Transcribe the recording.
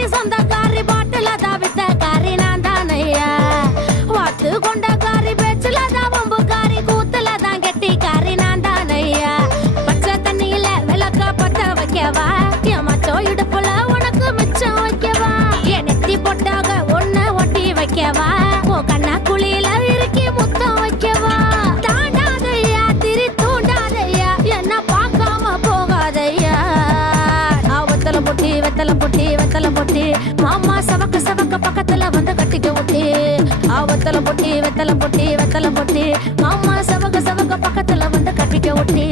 கடைக்கு சொந்தக்காரி பாட்டுல தான் வித்த காரி நான் தானையா வாத்து கொண்ட காரி பேச்சுல தான் வம்புக்காரி கூத்துல தான் கெட்டி காரி நான் தானையா பச்சை தண்ணியில விளக்க பத்த வைக்கவா என் மச்சோ இடுப்புல உனக்கு மிச்சம் வைக்கவா என் நெத்தி பொட்டாக ஒண்ணு ஒட்டி வைக்கவா உன் கண்ணா குழியில இறுக்கி முத்தம் வைக்கவா தாண்டாதையா திரி தூண்டாதையா என்ன பார்க்காம போகாதையா வெத்தல பொட்டி மாமா சவக்க சவக்க பக்கத்துல வந்து கட்டிக்க விட்டி வெத்தல பொட்டி மாமா சவக்க சவக்க பக்கத்துல வந்து கட்டிக்க விட்டி